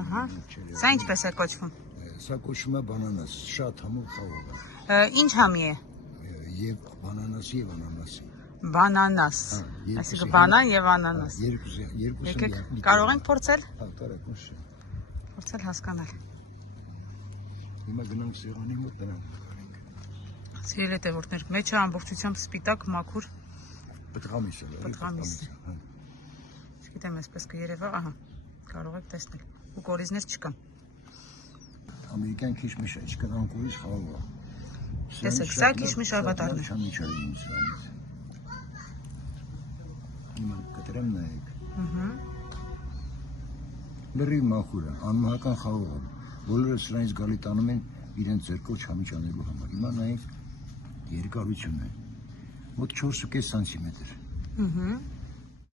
Ահա։ Սա ինչպես է կոչվում։ Սա կոչվում է բանանաս, շատ համով խաղող է։ Ինչ համի է։ Եվ բանանասի եւ անանասի։ Բանանաս։ Այսինքն բանան եւ անանաս։ Երկուսը կարող ենք փորձել։ Հա, կարեք, ոչ։ Փորձել հասկանալ։ Հիմա գնանք սեղանի մոտ դրանք։ Սիրելի տևորդներ, մեջը ամբողջությամբ սպիտակ, մաքուր Պտղամիս է։ Պտղամիս է։ Չգիտեմ, այսպես կերևա, ահա, կարող եք տեսնել։ Ու կորիզներ չկան։ Ամերիկյան քիշմիշ է, չկան անկուրից խաղող է։ Տեսեք, սա քիշմիշ ավատարն է։ Հիմա կտրեմ նայեք։ Լրիվ մաքուր է, անմահական խաղող է։ Բոլորը սրանից գալի տանում են իրենց ձեռքով չամիչ անելու համար։ Հիմա նայեք երկարությունը։ Մոտ 4.5 սանտիմետր։